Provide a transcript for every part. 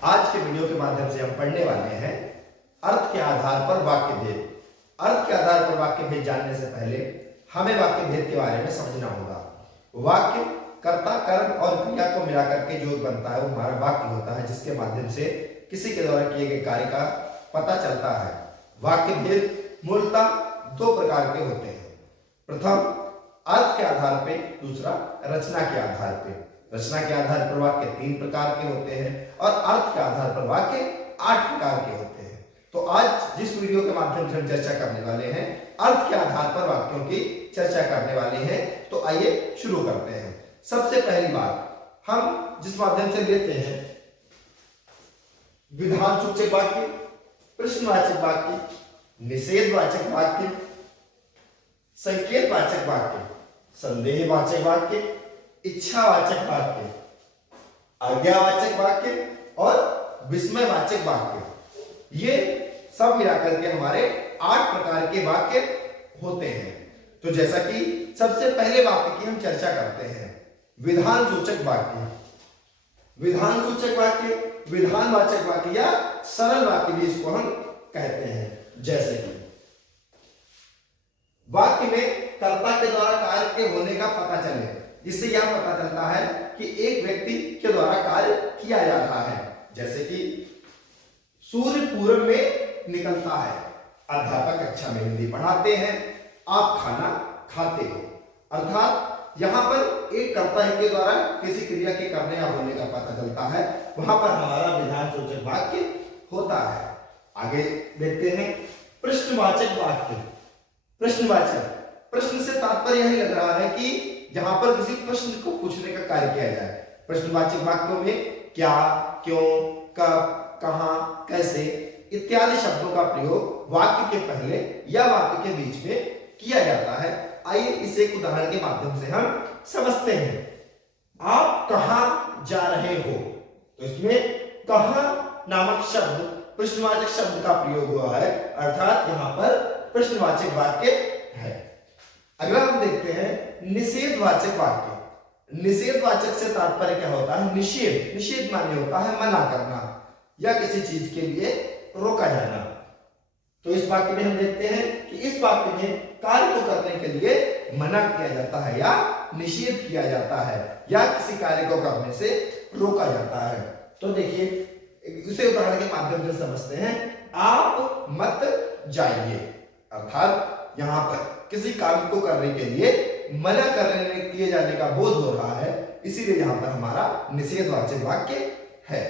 आज के वीडियो के माध्यम से हम पढ़ने वाले हैं अर्थ के आधार पर वाक्य भेद। अर्थ के आधार पर वाक्य भेद जानने से पहले हमें वाक्य भेद के बारे में समझना होगा। वाक्य कर्ता, कर्म और क्रिया को मिलाकर के जो बनता है वो हमारा वाक्य होता है, जिसके माध्यम से किसी के द्वारा किए गए कार्य का पता चलता है। वाक्य भेद मूलतः दो प्रकार के होते हैं। प्रथम अर्थ के आधार पे, दूसरा रचना के आधार पे। रचना के आधार पर वाक्य 3 प्रकार के होते हैं और अर्थ के आधार पर वाक्य 8 प्रकार के होते हैं। तो आज जिस वीडियो के माध्यम से हम चर्चा करने वाले हैं, अर्थ के आधार पर वाक्यों की चर्चा करने वाले हैं। तो आइए शुरू करते हैं। सबसे पहली बात हम जिस माध्यम से लेते हैं, विधानसूचक वाक्य, प्रश्नवाचक वाक्य, निषेधवाचक वाक्य, संकेतवाचक वाक्य, संदेहवाचक वाक्य, इच्छावाचक वाक्य, आज्ञावाचक वाक्य और विस्मयवाचक वाक्य। ये सब मिलाकर के हमारे 8 प्रकार के वाक्य होते हैं। तो जैसा कि सबसे पहले वाक्य की हम चर्चा करते हैं, विधानसूचक वाक्य। विधानसूचक वाक्य, विधानवाचक वाक्य या सरल वाक्य भी इसको हम कहते हैं। जैसे कि वाक्य में कर्ता के द्वारा कार्य के होने का पता चले, जिससे यह पता चलता है कि एक व्यक्ति के द्वारा कार्य किया जा रहा है। जैसे कि सूर्य पूरब में निकलता है, अध्यापक कक्षा में हिंदी पढ़ाते हैं, आप खाना खाते हो। अर्थात यहां पर एक कर्ता के द्वारा किसी क्रिया के करने या होने का पता चलता है, वहां पर हमारा विधानसूचक वाक्य होता है। आगे देखते हैं प्रश्नवाचक वाक्य। प्रश्नवाचक, प्रश्न से तात्पर्य यही लग रहा है कि जहां पर किसी प्रश्न को पूछने का कार्य किया जाए। प्रश्नवाचक वाक्यों में क्या, क्यों, कब, कहां, कैसे इत्यादि शब्दों का प्रयोग वाक्य के पहले या वाक्य के बीच में किया जाता है। आइए इसे एक उदाहरण के माध्यम से हम समझते हैं। आप कहां जा रहे हो, तो इसमें कहां नामक शब्द प्रश्नवाचक शब्द का प्रयोग हुआ है, अर्थात यहां पर प्रश्नवाचक वाक्य है। अगला हम देखते हैं निषेधवाचक वाक्य। निषेधवाचक से तात्पर्य क्या होता है? निषेध। निषेध माने होता है मना करना या किसी चीज के लिए रोका जाना। तो इस वाक्य में हम देखते हैं कि इस वाक्य में कार्य को करने के लिए मना किया जाता है या निषेध किया जाता है या किसी कार्य को करने से रोका जाता है। तो देखिए इसे उदाहरण के माध्यम से समझते हैं। आप मत जाइए, अर्थात यहां पर किसी काम को करने के लिए मना करने किए जाने का बोध हो रहा है, इसीलिए यहां पर हमारा निषेधवाचक वाक्य है।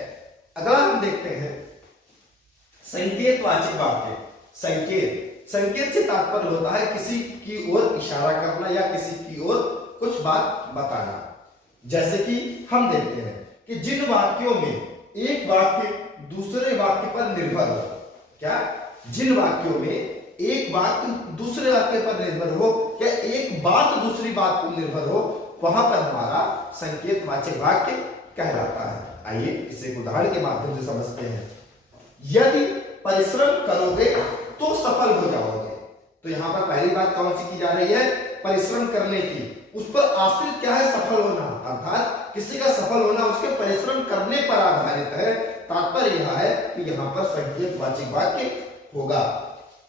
अगला हम देखते हैं संकेतवाचक वाक्य। संकेत, संकेत से तात्पर्य होता है किसी की ओर इशारा करना या किसी की ओर कुछ बात बताना। जैसे कि हम देखते हैं कि जिन वाक्यों में एक वाक्य दूसरे वाक्य पर निर्भर हो, क्या जिन वाक्यों में एक वाक्य दूसरे वाक्य पर निर्भर हो या एक बात दूसरी बात पर निर्भर हो, वहां पर हमारा संकेतवाचक वाक्य कहलाता है। आइए इसे उदाहरण के माध्यम से समझते हैं। यदि परिश्रम करोगे तो सफल हो जाओगे। तो यहां पर पहली बात कौन सी की जा रही है? परिश्रम करने की। उस पर आश्रित क्या है? सफल होना। अर्थात किसी का सफल होना उसके परिश्रम करने पर आधारित है। तात्पर्य यह है कि यहां पर संकेतवाचक वाक्य होगा।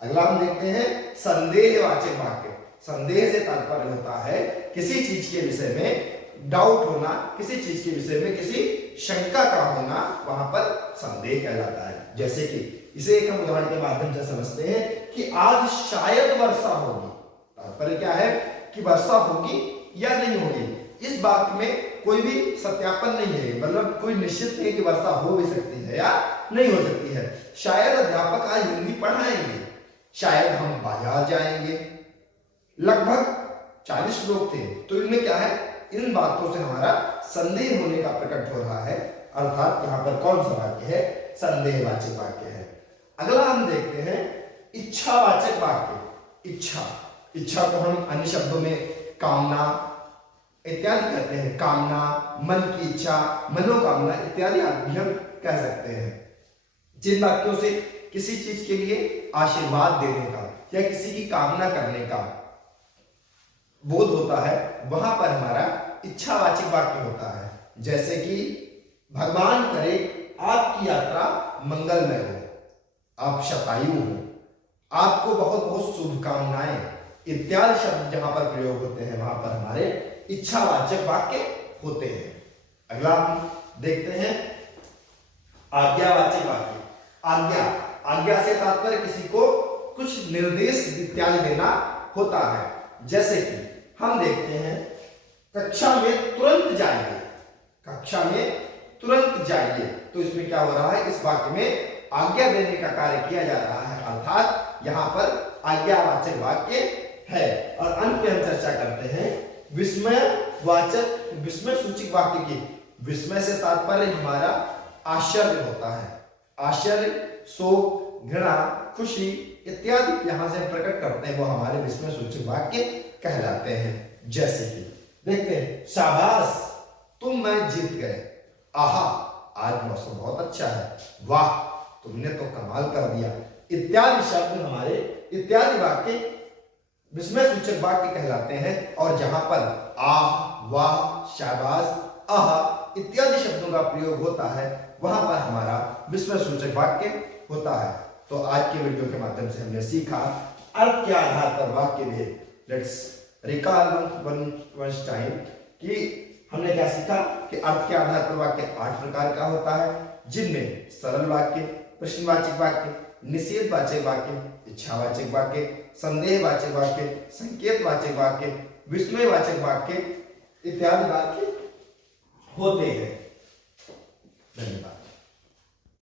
अगला हम देखते हैं संदेहवाचक वाक्य। संदेह से तात्पर्य होता है किसी चीज के विषय में डाउट होना, किसी चीज के विषय में किसी शंका का होना, वहां पर संदेह कहलाता है। जैसे कि इसे एक हम उदाहरण के माध्यम से समझते हैं कि आज शायद वर्षा होगी। तात्पर्य क्या है कि वर्षा होगी या नहीं होगी। इस बात में कोई भी सत्यापन नहीं है, मतलब कोई निश्चित नहीं कि वर्षा हो भी सकती है या नहीं हो सकती है। शायद अध्यापक आज हिंदी पढ़ाएंगे, शायद हम बाजार जाएंगे। लगभग 40 लोग थे, तो इनमें क्या है? इन बातों से हमारा संदेह होने का प्रकट हो रहा है, अर्थात यहाँ पर कौन सा वाक्य है? संदेहवाचक वाक्य है। अगला हम देखते हैं इच्छावाचक वाक्य। इच्छा, इच्छा को हम अन्य शब्दों में कामना इत्यादि कहते हैं। कामना, मन की इच्छा, मनोकामना इत्यादि भी हम कह सकते हैं। जिन वाक्यों से किसी चीज के लिए आशीर्वाद देने का या किसी की कामना करने का बोध होता है, वहां पर हमारा इच्छावाचक वाक्य होता है। जैसे कि भगवान करे आपकी यात्रा मंगलमय हो, आप शतायु हो, आपको बहुत बहुत शुभकामनाएं इत्यादि शब्द जहां पर प्रयोग होते हैं वहां पर हमारे इच्छावाचक वाक्य होते हैं। अगला हम देखते हैं आज्ञावाचक वाक्य। आज्ञा, आज्ञा से तात्पर्य किसी को कुछ निर्देश इत्यादि देना होता है। जैसे कि हम देखते हैं कक्षा में तुरंत जाइए, कक्षा में तुरंत जाइए, तो इसमें क्या हो रहा है, इस वाक्य में आज्ञा देने का कार्य किया जा रहा है, अर्थात यहां पर आज्ञावाचक वाक्य है। और अंत में हम चर्चा करते हैं विस्मयवाचक, विस्मय सूचक वाक्य की। विस्मय से तात्पर्य हमारा आश्चर्य होता है, आश्चर्य, शोक, घृणा, खुशी इत्यादि यहां से प्रकट करते हैं, वो हमारे विस्मय सूचक वाक्य कहलाते हैं। जैसे कि देखते हैं शाबाश तुम मैच जीत गए, आहा आज मौसम बहुत अच्छा है, वाह तुमने तो कमाल कर दिया, इत्यादि शब्द हमारे इत्यादि वाक्य विस्मय सूचक वाक्य कहलाते हैं। और जहां पर आह, वाह, शाबाश, आह इत्यादि शब्दों का प्रयोग होता है वहां पर हमारा विस्मय सूचक वाक्य होता है। तो आज के वीडियो के माध्यम से हमने सीखा अर्थ के आधार पर वाक्य भेद। लेट्स रिकॉल वन टाइम कि हमने क्या सीखा कि अर्थ के आधार पर वाक्य 8 प्रकार का होता है, जिनमें सरल वाक्य, प्रश्नवाचक वाक्य, निषेधवाचक वाक्य, इच्छावाचक वाक्य, संदेहवाचक वाक्य, संकेतवाचक वाक्य, विस्मयवाचक वाक्य इत्यादि वाक्य होते हैं। धन्यवाद।